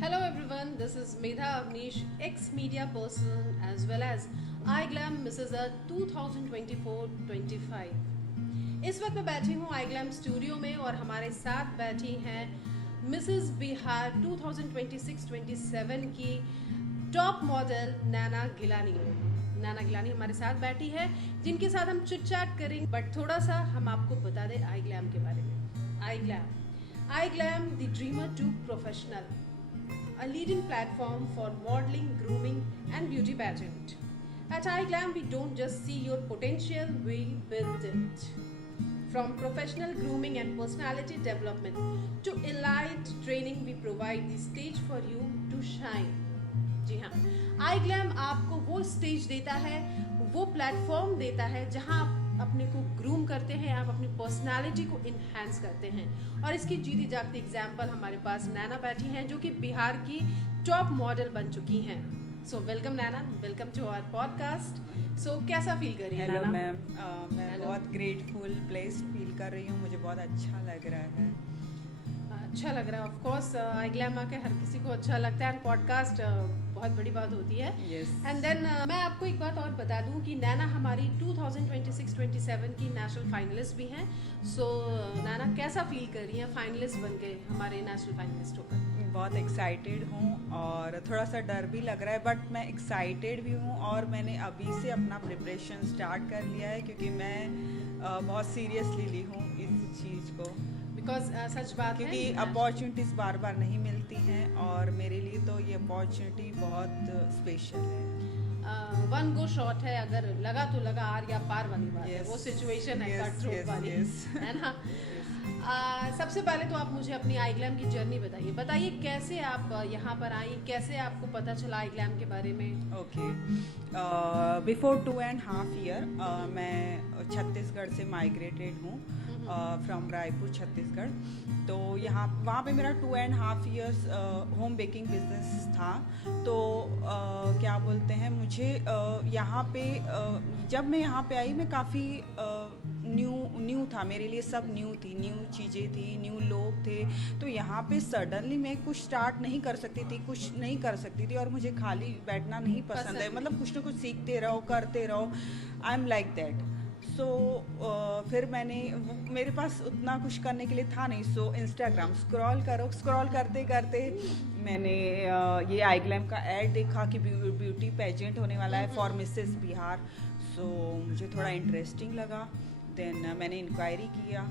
Hello everyone, this is Medha Avnish, ex-media person as well as iGlam Mrs. 2024-25। इस वक्त मैं बैठी हूँ iGlam स्टूडियो में और हमारे साथ बैठी हैं मिसेस बिहार 2026-27 की टॉप मॉडल नैना गिलानी। नैना गिलानी हमारे साथ बैठी है जिनके साथ हम चिट चैट करेंगे, बट थोड़ा सा हम आपको बता दें iGlam के बारे में। iGlam the dreamer to professional, a leading platform for modeling, grooming and beauty pageant. At iGlam, we don't just see your potential, we build it. From professional grooming and personality development to elite training, we provide the stage for you to shine. जी हाँ, iGlam आपको वो stage देता है, वो platform देता है जहाँ आप अपने को ग्रूम करते हैं, आप अपनी पर्सनालिटी को इन्हांस करते हैं। और इसकी जीती जागती एग्जाम्पल हमारे पास नैना बैठी हैं जो कि बिहार की टॉप मॉडल बन चुकी हैं। So welcome Naina, welcome to our podcast. So कैसा फील कर रही है हेलो नैना? मैम, मैं बहुत ग्रेटफुल प्लेस्ड फील कर रही हूँ। मुझे बहुत अच्छा लग रहा है। अच्छा लग रहा है, ऑफ कोर्स iGlam आके हर किसी को अच्छा लगता है एंड पॉडकास्ट बहुत बड़ी बात होती है। Yes. एंड देन मैं आपको एक बात और बता दूं कि नैना हमारी 2026-27 की नेशनल फाइनलिस्ट भी हैं। सो नैना कैसा फील कर रही हैं फाइनलिस्ट बन के, हमारे नेशनल फाइनलिस्ट होकर? बहुत एक्साइटेड हूँ और थोड़ा सा डर भी लग रहा है, बट मैं एक्साइटेड भी हूँ और मैंने अभी से अपना प्रिपरेशन स्टार्ट कर लिया है क्योंकि मैं बहुत सीरियसली ली हूँ इस चीज़ को। बिकॉज सच बात है क्योंकि अपॉर्चुनिटीज़ बार बार नहीं मिलती हैं और मेरे लिए तो ये अपॉर्चुनिटी बहुत स्पेशल है। वन गो शॉट है, अगर लगा तो लगा, आर या पार वाली बात है, Yes. वो सिचुएशन है Yes, कट थ्रोट yes, वाली, yes. है ना? सबसे पहले तो आप मुझे अपनी iGlam की जर्नी बताइए कैसे आप यहाँ पर आई, कैसे आपको पता चला iGlam के बारे में? ओके, बिफोर 2.5 ईयर मैं छत्तीसगढ़ से माइग्रेटेड हूँ, फ्रॉम रायपुर छत्तीसगढ़। तो वहाँ पे मेरा 2.5 ईयर्स होम बेकिंग बिजनेस था। तो क्या बोलते हैं, मुझे यहाँ पे जब मैं यहाँ पे आई मैं काफ़ी न्यू था, मेरे लिए सब न्यू चीज़ें थी, न्यू लोग थे। तो यहाँ पे सडनली मैं कुछ स्टार्ट नहीं कर सकती थी, कुछ नहीं कर सकती थी और मुझे खाली बैठना नहीं पसंद है। मतलब कुछ ना कुछ सीखते रहो, करते रहो। I am like that. So फिर मेरे पास उतना कुछ करने के लिए था नहीं। सो इंस्टाग्राम स्क्रॉल करते करते मैंने ये iGlam का ऐड देखा कि ब्यूटी पेजेंट होने वाला है फॉर मिसेस बिहार। सो मुझे थोड़ा इंटरेस्टिंग लगा। देन मैंने इंक्वायरी किया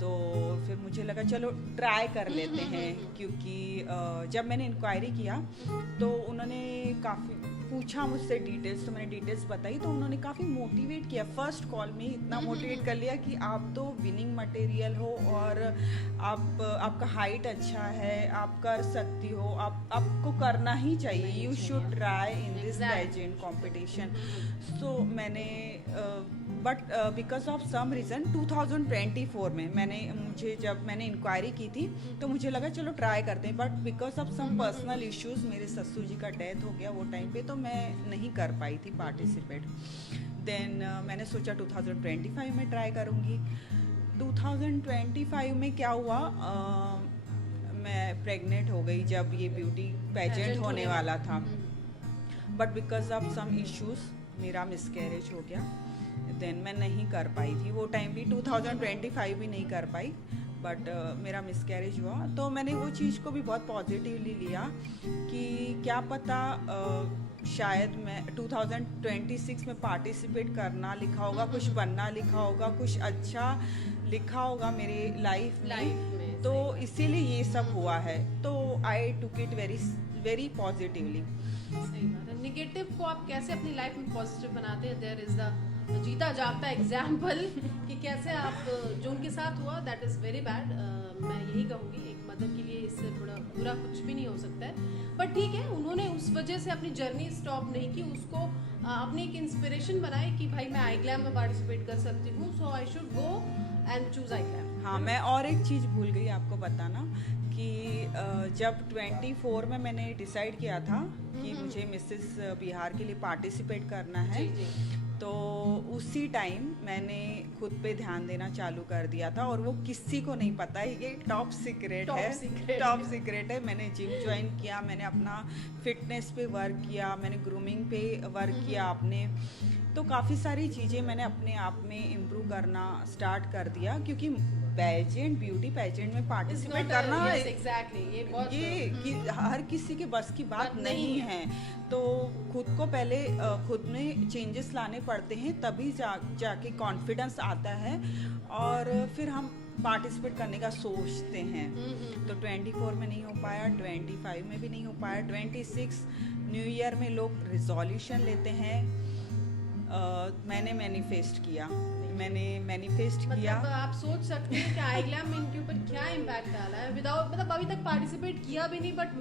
तो फिर मुझे लगा चलो ट्राई कर लेते हैं, क्योंकि जब मैंने इंक्वायरी किया तो उन्होंने काफ़ी पूछा मुझसे डिटेल्स, तो मैंने डिटेल्स बताई तो उन्होंने काफ़ी मोटिवेट किया। फर्स्ट कॉल में इतना मोटिवेट कर लिया कि आप तो विनिंग मटेरियल हो और आपका हाइट अच्छा है, आप कर सकती हो, आपको करना ही चाहिए, you should try in this pageant competition. So मैंने but because of some reason 2024 में जब मैंने इंक्वायरी की थी तो मुझे लगा चलो ट्राई करते हैं, but because of some personal issues मेरे ससुर जी का डेथ हो गया वो टाइम पे, तो मैं नहीं कर पाई थी पार्टिसिपेट। देन मैंने सोचा 2025 में ट्राई करूँगी। 2025 में क्या हुआ, मैं प्रेग्नेंट हो गई जब ये ब्यूटी पेजेंट होने वाला था, but because of some issues मेरा मिसकैरेज हो गया। देन मैं नहीं कर पाई थी वो टाइम भी, 2025 भी नहीं कर पाई, बट मेरा मिसकैरेज हुआ। तो मैंने वो चीज़ को भी बहुत पॉजिटिवली लिया कि क्या पता शायद मैं 2026 में पार्टिसिपेट करना लिखा होगा, कुछ बनना लिखा होगा, कुछ अच्छा लिखा होगा मेरे लाइफ में। तो इसीलिए ये सब हुआ है। तो आई टुक इट वेरी पॉजिटिवली। सही बात है। निगेटिव को आप कैसे अपनी लाइफ में पॉजिटिव बनाते हैं? देयर इज द जीता जागता एग्जाम्पल कि कैसे आप, जो उनके साथ हुआ दैट इज़ वेरी बैड। मैं यही कहूँगी, एक मदर के लिए इससे बड़ा बुरा कुछ भी नहीं हो सकता है। पर ठीक है, उन्होंने उस वजह से अपनी जर्नी स्टॉप नहीं की, उसको अपनी एक इंस्पिरेशन बनाई कि भाई मैं iGlam में पार्टिसिपेट कर सकती हूँ, so I should go and choose iGlam। हाँ, मैं और एक चीज़ भूल गई आपको बताना कि जब 24 में मैंने डिसाइड किया था कि मुझे मिसेस बिहार के लिए पार्टिसिपेट करना है, जी। तो उसी टाइम मैंने खुद पे ध्यान देना चालू कर दिया था, और वो किसी को नहीं पता है, ये टॉप सीक्रेट है, टॉप सीक्रेट है। मैंने जिम ज्वाइन किया, मैंने अपना फिटनेस पे वर्क किया, मैंने ग्रूमिंग पे वर्क किया अपने, तो काफ़ी सारी चीज़ें मैंने अपने आप में इम्प्रूव करना स्टार्ट कर दिया, क्योंकि पेजेंट, ब्यूटी पेजेंट में पार्टिसिपेट करना ये हर किसी के बस की बात नहीं है। तो खुद को पहले खुद में चेंजेस लाने पड़ते हैं, तभी जाके कॉन्फिडेंस आता है, और फिर हम पार्टिसिपेट करने का सोचते हैं। तो 24 में नहीं हो पाया, 25 में भी नहीं हो पाया, 26 न्यू ईयर में लोग रिजोल्यूशन लेते हैं। मैंने मैनिफेस्ट किया, मतलब आप सोच सकते हैं कि आई ग्लैम में इनके ऊपर क्या इम्पैक्ट डाला है। विदाउट मतलब अभी तक पार्टिसिपेट किया भी नहीं, बट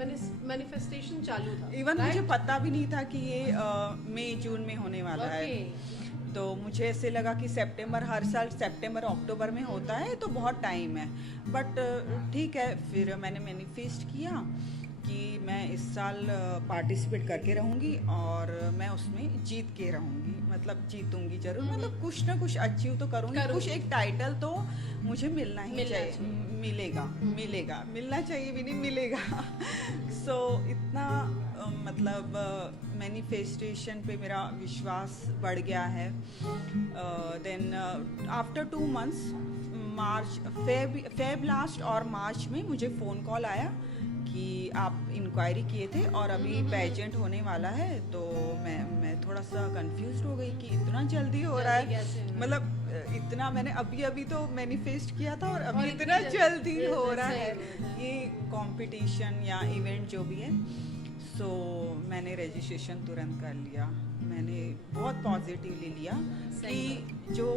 मैनिफेस्टेशन चालू था। इवन मुझे पता भी नहीं था कि ये मई जून में होने वाला है। तो मुझे ऐसे लगा कि सितंबर, हर साल सितंबर अक्टूबर में होता है, तो बहुत टाइम है। बट ठीक है, फिर मैंने मैनिफेस्ट किया कि मैं इस साल पार्टिसिपेट करके रहूँगी, और मैं उसमें जीत के रहूँगी, मतलब जीतूंगी जरूर, मतलब कुछ ना कुछ अचीव तो करूँगी, कुछ एक टाइटल तो मुझे मिलना ही चाहिए, मिलेगा, मिलना चाहिए भी नहीं, मिलेगा। सो इतना मतलब मैनिफेस्टेशन पे मेरा विश्वास बढ़ गया है। Then after 2 months, Feb last और मार्च में मुझे फ़ोन कॉल आया कि आप इंक्वायरी किए थे और अभी पेजेंट होने वाला है। तो मैं थोड़ा सा कंफ्यूज हो गई कि इतना जल्दी हो रहा है, मतलब इतना मैंने अभी तो मैनिफेस्ट किया था, और अभी इतना जल्दी हो रहा है ये कंपटीशन या इवेंट जो भी है। सो मैंने रजिस्ट्रेशन तुरंत कर लिया, मैंने बहुत पॉजिटिवली लिया कि जो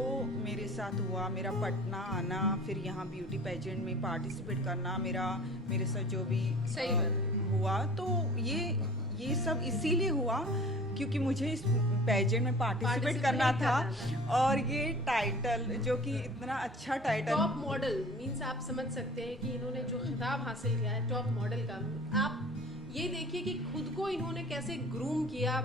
मेरे साथ हुआ, मेरा पटना आना, फिर यहाँ ब्यूटी पेजेंट में पार्टिसिपेट करना, मेरे साथ जो भी हुआ, तो ये सब इसीलिए हुआ क्योंकि मुझे इस पेजेंट में पार्टिसिपेट करना था। और ये टाइटल, जो कि इतना अच्छा टाइटल, टॉप मॉडल मींस, आप समझ सकते हैं कि इन्होंने जो खिताब हासिल किया है टॉप मॉडल का। आप ये देखिए कि खुद को इन्होंने कैसे ग्रूम किया,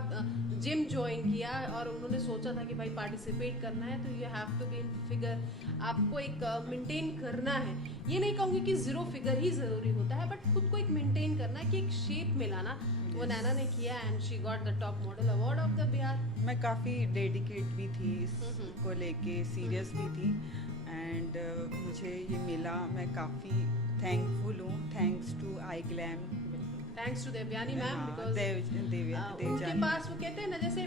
जिम ज्वाइन किया, और उन्होंने सोचा था कि भाई पार्टिसिपेट करना है तो you have to be in figure, आपको एक मेंटेन करना है। ये नहीं कहूँगी कि 0 फिगर ही ज़रूरी होता है, बट खुद को एक मेंटेन करना है, कि एक शेप में लाना। वो नैना ने किया, and she got the top model award of the Bihar. मैं काफ़ी डेडिकेट भी थी इसको लेके, सीरियस भी थी, एंड मुझे ये मिला, मैं काफ़ी थैंकफुल हूँ। Thanks to I Glam, thanks to Devyani ma'am, because उनके पास, वो कहते हैं ना, जैसे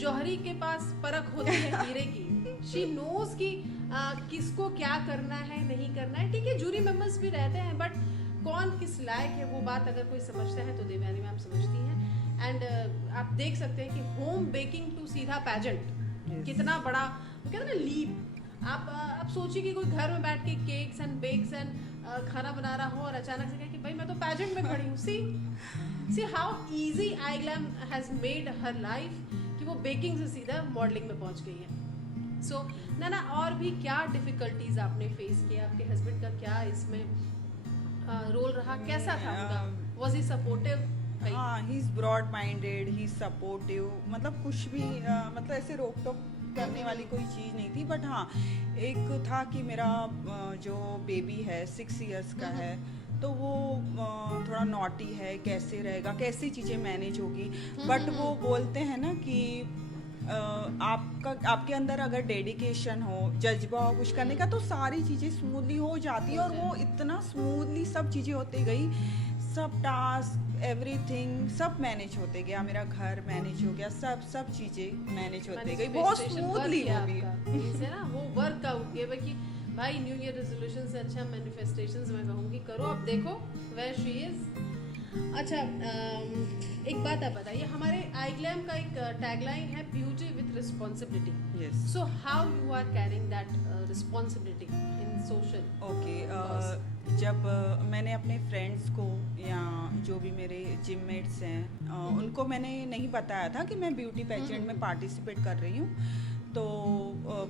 जौहरी के पास परख होती है हीरे की। शी नोज कि किसको क्या करना है, नहीं करना है। ठीक है, जूरी मेंबर्स भी रहते हैं, बट कौन किस लायक है वो बात अगर कोई समझता है तो देवयानी मैम समझती हैं। एंड आप देख सकते हैं कि होम बेकिंग टू सीधा पेजेंट, कितना बड़ा, वो कहते हैं ना, लीप। आप सोचिए कि कोई घर में बैठ के केक्स एंड बेक्स एंड खाना बना रहा हो, और अचानक से कहे कि भाई मैं तो पेजेंट में खड़ी हूँ। See how easy I glam has made her life, कि वो बेकिंग से सीधा मॉडलिंग में पहुंच गई है। सो नैना, और भी क्या डिफिकल्टीज आपने फेस किया? आपके हस्बैंड का क्या इसमें रोल रहा, कैसा था उनका? Was he supportive? हाँ, he is broad minded, he supportive, मतलब कुछ भी मतलब ऐसे रोक टोक करने वाली कोई चीज़ नहीं थी। बट हाँ, एक था कि मेरा जो बेबी है 6 years का है, तो वो थोड़ा नॉटी है, कैसे रहेगा, कैसी चीज़ें मैनेज होगी। बट वो बोलते हैं ना कि आपके अंदर अगर डेडिकेशन हो, जज्बा हो कुछ करने का, तो सारी चीज़ें स्मूथली हो जाती है। और वो इतना स्मूथली सब चीज़ें होती गई, सब टास्क, एवरीथिंग सब मैनेज होते गया, मेरा घर मैनेज हो गया, सब चीज़ें मैनेज होते गई बहुत स्मूथली। वो भी है ना, वो वर्कआउट किया भाई न्यू ईयर रेजोल्यूशन से अच्छा मैनिफेस्टेशंस मैं कहूँगी करो। अब देखो वेयर शी इज। अच्छा, एक बात आप बताइए, हमारे आई ग्लैम का एक टैगलाइन है, beauty with responsibility. So how you are carrying that responsibility in social? Okay, जब मैंने अपने फ्रेंड्स को या जो भी मेरे जिम मेट्स हैं उनको मैंने नहीं बताया था कि मैं ब्यूटी पेजेंट में पार्टिसिपेट कर रही हूँ, तो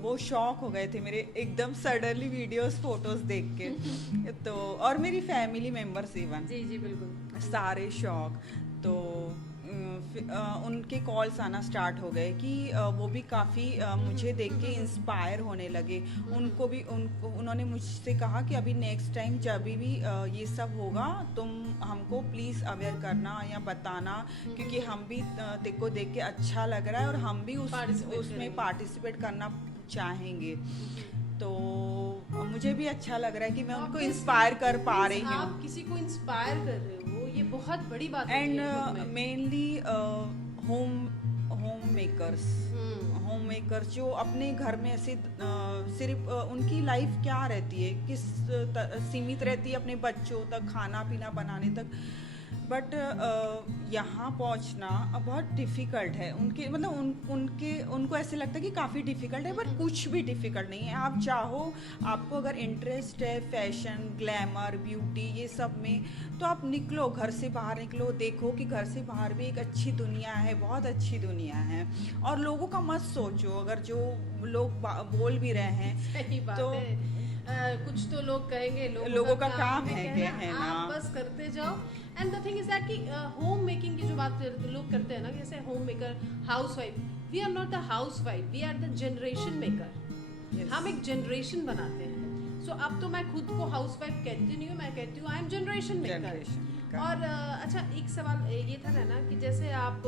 वो शॉक हो गए थे मेरे एकदम सडनली वीडियोस फोटोज देख के। तो और मेरी फैमिली मेम्बर्स इवन, जी बिल्कुल, सारे शॉक। तो उनके कॉल्स आना स्टार्ट हो गए कि वो भी काफ़ी मुझे देख के इंस्पायर होने लगे। उनको भी उन्होंने मुझसे कहा कि अभी नेक्स्ट टाइम जब भी ये सब होगा तुम हमको प्लीज़ अवेयर करना या बताना, क्योंकि हम भी तेरे को देख के अच्छा लग रहा है और हम भी उसमें पार्टिसिपेट करना चाहेंगे। तो मुझे भी अच्छा लग रहा है कि मैं उनको इंस्पायर कर पा रही हूँ। आप किसी को इंस्पायर कर रहे हो, ये बहुत बड़ी बात है। एंड मेनली होम मेकर्स जो अपने घर में ऐसे सिर्फ उनकी लाइफ क्या रहती है, किस सीमित रहती है अपने बच्चों तक, खाना पीना बनाने तक, बट यहाँ पहुँचना बहुत डिफ़िकल्ट है उनके, मतलब उनको ऐसे लगता है कि काफ़ी डिफ़िकल्ट है, पर कुछ भी डिफ़िकल्ट नहीं है। आप चाहो, आपको अगर इंटरेस्ट है फैशन, ग्लैमर, ब्यूटी ये सब में, तो आप निकलो, घर से बाहर निकलो, देखो कि घर से बाहर भी एक अच्छी दुनिया है, बहुत अच्छी दुनिया है। और लोगों का मत सोचो, अगर जो लोग बोल भी रहे हैं सही बात तो है। कुछ तो लोग कहेंगे, लोगों का काम है कहना। आप बस करते जाओ। And the thing is that कि होम मेकिंग की जो बात लोग करते हैं ना, जैसे home maker, house wife, we are not the house wife, we are the generation maker. हम एक जनरेशन बनाते हैं। सो अब तो मैं खुद को हाउस वाइफ कहती नहीं हूँ, मैं कहती हूँ आई एम जनरेशन मेकर। और अच्छा, एक सवाल ये था ना कि जैसे आप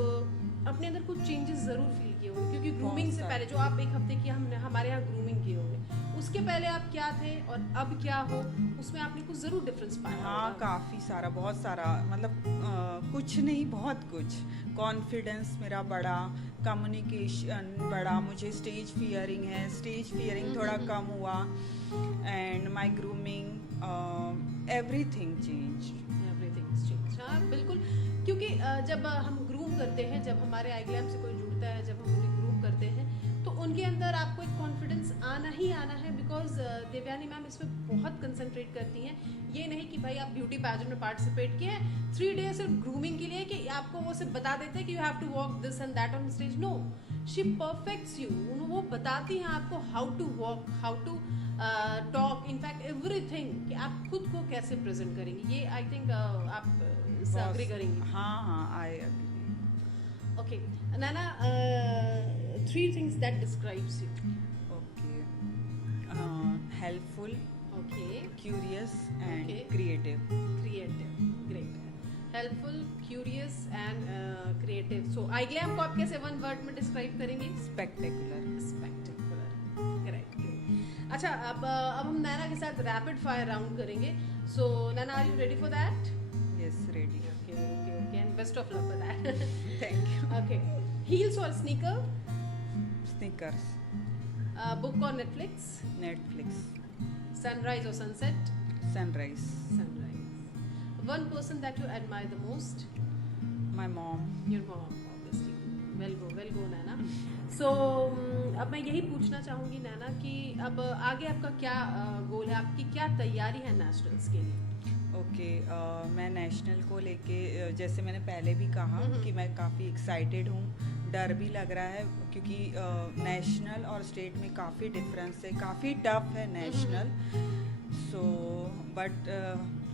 अपने अंदर कुछ चेंजेस जरूर फील किए होंगे, क्योंकि ग्रूमिंग से पहले जो आप एक हफ्ते की हमने हमारे यहाँ ग्रूमिंग किए होंगे, उसके पहले आप क्या थे और अब क्या हो, उसमें आपने कुछ जरूर डिफरेंस पाया। हाँ, काफ़ी सारा, बहुत सारा, मतलब कुछ नहीं, बहुत कुछ। कॉन्फिडेंस मेरा बढ़ा, कम्युनिकेशन बढ़ा, मुझे स्टेज फियरिंग है, स्टेज फियरिंग थोड़ा कम हुआ, and my grooming, everything change. हाँ बिल्कुल, क्योंकि जब हम ग्रूम करते हैं, जब हमारे आई ग्लैम से कोई जुड़ता है, जब हम उन्हें ग्रूम करते हैं, तो उनके अंदर आपको एक कॉन्फिडेंस आना ही आना है। बिकॉज देवयानी मैम इस पर बहुत कंसंट्रेट करती हैं। ये नहीं कि भाई आप ब्यूटी पैजेंट में पार्टिसिपेट किए हैं 3 डेज सिर्फ ग्रूमिंग के लिए, कि आपको वो सिर्फ बता देते हैं कि you have to walk this and that on stage. No, she perfects you. वो बताती हैं आपको how to walk, how to talk, in fact everything, कि आप खुद को कैसे प्रेजेंट करेंगे। ये आई थिंक आप अग्री करेंगी। हाँ, I agree. Okay, Nana, 3 things that describes you. Okay. Helpful, Okay, curious, and Okay. creative. creative, great. Helpful, curious and creative. So, iGlam को आप कैसे one word में describe करेंगे? Spectacular. Spectacular. Correct. अच्छा, अब हम नैना के साथ rapid fire round करेंगे. So, Nana, are you ready for that? Yes, ready. Okay, and best of luck for that. Thank you. Okay, heels or sneaker? Sneakers. Book or Netflix? Netflix. Sunrise or sunset? Sunrise. Sunrise. One person that you admire the most? My mom. Your mom, obviously. Well go, Nana. So, अब मैं यही पूछना चाहूँगी नैना कि अब आगे आपका क्या गोल है, आपकी क्या तैयारी है नेशनल्स के लिए? ओके, मैं नेशनल को लेके, जैसे मैंने पहले भी कहा कि मैं काफ़ी एक्साइटेड हूँ, डर भी लग रहा है, क्योंकि नेशनल और स्टेट में काफ़ी डिफरेंस है, काफ़ी टफ है नेशनल। सो बट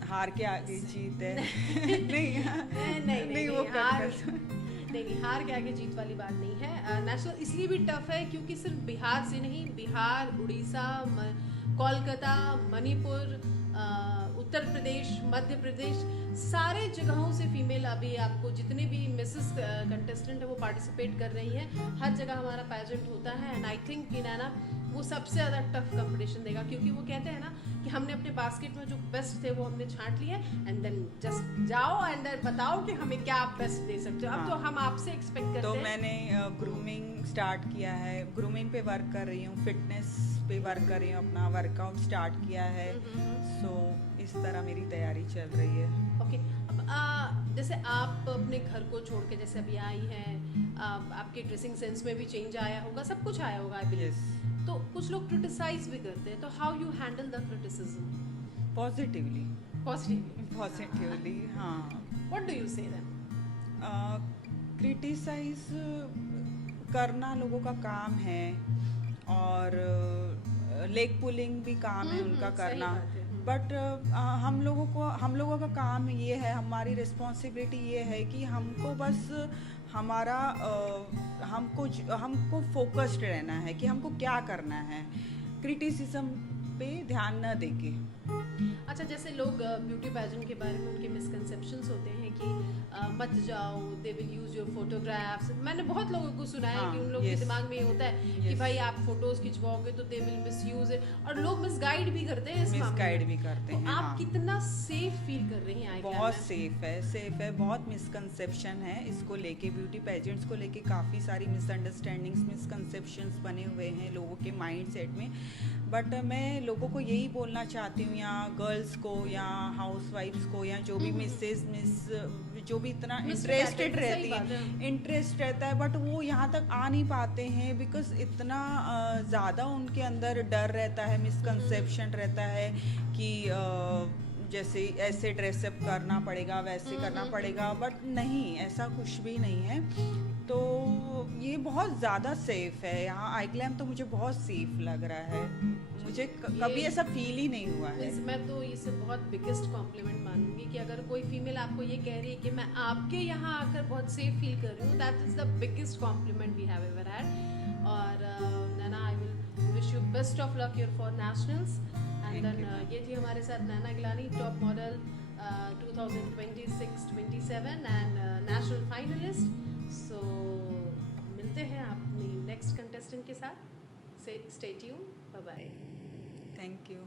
हार के आगे जीत है। नहीं, वो नहीं, हार के आगे जीत वाली बात नहीं है। नेशनल इसलिए भी टफ है क्योंकि सिर्फ बिहार से नहीं, बिहार, उड़ीसा, कोलकाता, मणिपुर, उत्तर प्रदेश, मध्य प्रदेश, सारे जगहों से फीमेल अभी आपको जितने भी मिसेस कंटेस्टेंट है वो पार्टिसिपेट कर रही हैं। हर जगह हमारा पैजेंट होता है, एंड आई थिंक कि नैना वो सबसे ज़्यादा टफ कंपटीशन देगा, क्योंकि वो कहते हैं ना कि हमने अपने बास्केट में जो बेस्ट थे वो हमने छांट लिए, एंड देन जस्ट जाओ एंड बताओ कि हमें क्या आप बेस्ट दे सकते हो। अब तो हम आपसे एक्सपेक्ट करते हैं। तो मैंने ग्रूमिंग स्टार्ट किया है, ग्रूमिंग पे वर्क कर रही हूँ, फिटनेस पे वर्क कर रही हूँ, अपना वर्कआउट स्टार्ट किया है। सो इस तरह मेरी तैयारी चल रही है। ओके, अब जैसे आप अपने घर को छोड़ के जैसे अभी आई हैं, आपके ड्रेसिंग सेंस में भी चेंज आया होगा, सब कुछ आया होगा आई बिलीव। तो कुछ लोग क्रिटिसाइज भी करते हैं, तो how you handle the criticism? Positively, हाँ। व्हाट डू यू से देन? क्रिटिसाइज करना लोगों का काम है, और लेग पुलिंग भी काम है उनका करना, बट हम लोगों का काम ये है, हमारी रिस्पॉन्सिबिलिटी ये है कि हमको बस हमारा हमको फोकस्ड रहना है कि हमको क्या करना है, क्रिटिसिज्म पे ध्यान न देके। अच्छा, जैसे लोग ब्यूटी पैजेंट के बारे में उनके मिसकंसेप्शंस होते हैं कि मत जाओ, they will use your photographs. मैंने बहुत लोगों को सुना है कि उन लोगों के दिमाग में ये होता है कि भाई आप फोटोज खिंचवाओगे तो दे विल मिसयूज इट, और लोग मिसगाइड भी करते हैं इस मामले में। मिसगाइड भी करते हैं। आप हाँ, कितना सेफ फील कर रही हैं आई बहुत सेफ है, बहुत मिसकंसेप्शन है इसको लेके, ब्यूटी पेजेंट्स को लेके काफ़ी सारी मिसअंडरस्टैंडिंग्स, मिसकंसेप्शंस बने हुए हैं लोगों के माइंड सेट में। बट मैं लोगों को यही बोलना चाहती हूँ, या गर्ल्स को या हाउसवाइफ्स को या जो भी जो भी इतना इंटरेस्टेड रहती है, इंटरेस्ट रहता है बट वो यहाँ तक आ नहीं पाते हैं बिकॉज इतना ज़्यादा उनके अंदर डर रहता है, मिसकंसेप्शन रहता है कि जैसे ऐसे ड्रेसअप करना पड़ेगा, वैसे करना पड़ेगा, बट नहीं, ऐसा कुछ भी नहीं है। तो ये बहुत ज़्यादा सेफ है यहाँ आई ग्लैम, तो मुझे बहुत सेफ लग रहा है, मुझे कभी ऐसा फील ही नहीं हुआ है। मैं तो इसे बहुत बिगेस्ट कॉम्प्लीमेंट मानूंगी कि अगर कोई फीमेल आपको ये कह रही है कि मैं आपके यहाँ आकर बहुत सेफ फील कर रही हूँ, that is the biggest compliment we have ever had. और Naina, I will wish you best of luck your for nationals. And then ये थी हमारे साथ Naina Gilani, top model 2026-27 and national finalist. So मिलते हैं अपनी नेक्स्ट कंटेस्टेंट के साथ। Stay tune, bye bye. Thank you.